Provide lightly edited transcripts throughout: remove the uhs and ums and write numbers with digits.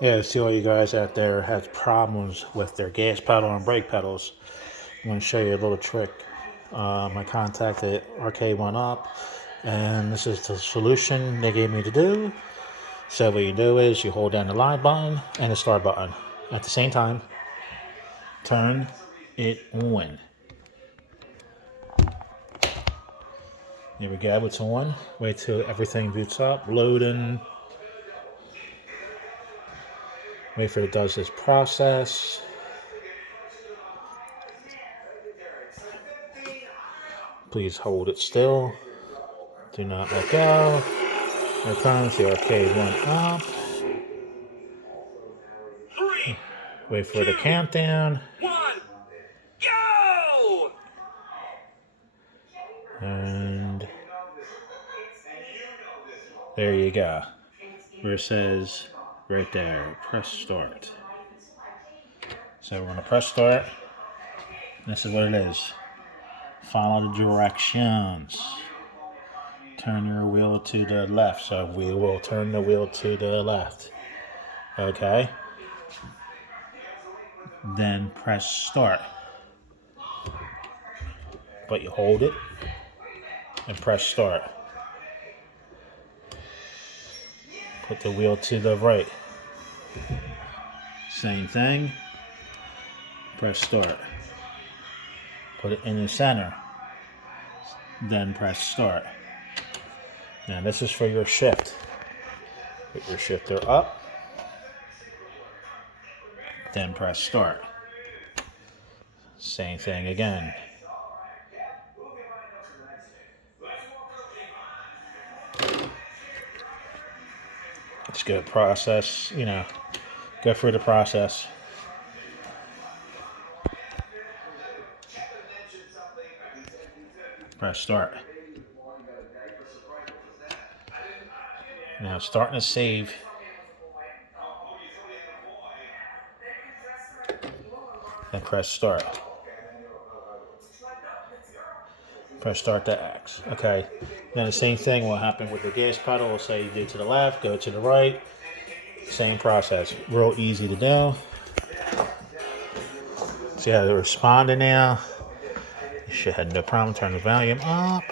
Yeah, see all you guys out there have problems with their gas pedal and brake pedals. I'm going to show you a little trick. I contacted Arcade1up, and this is the solution they gave me to do. So what you do is you hold down the line button and the start button. At the same time, turn it on. Here we go, it's on. Wait till everything boots up, loading. Wait for it does this process. Please hold it still. Do not let go. Here comes the Arcade1up. Wait for the countdown. 1, go! And there you go. Where it says right there, press start. So we're going to press start. This is what it is. Follow the directions. Turn your wheel to the left. So we will turn the wheel to the left. Okay. Then press start. But you hold it and press start. Put the wheel to the right. Same thing. Press start. Put it in the center. Then press start. Now this is for your shift. Put your shifter up. Then press start. Same thing again. Just go process, go through the process. Press start. Now it's starting to save. Then press start. Press start to X. Okay. Then the same thing will happen with the gas pedal. We'll say you do to the left, go to the right. Same process. Real easy to do. See how they're responding now? You should have no problem. Turn the volume up.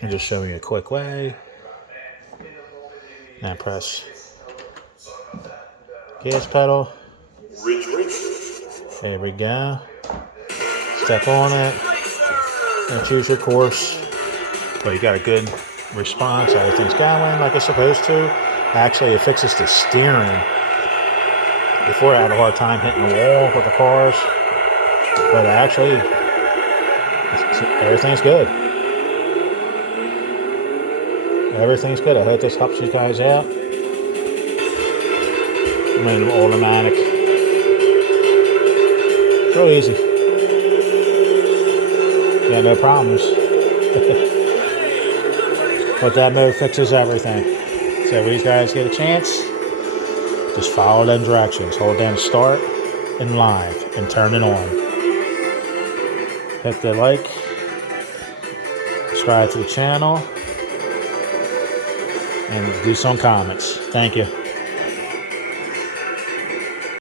And just show you a quick way. Now press gas pedal. There we go. Step on it and choose your course. Well, you got a good response. Everything's going like it's supposed to. Actually, it fixes the steering. Before I had a hard time hitting the wall with the cars. But actually, everything's good. Everything's good. I hope this helps you guys out. I mean, automatic. Real easy. Got no problems. But that mode fixes everything. So when you guys get a chance, just follow them directions. Hold down start and live and turn it on. Hit the like. Subscribe to the channel. And do some comments. Thank you.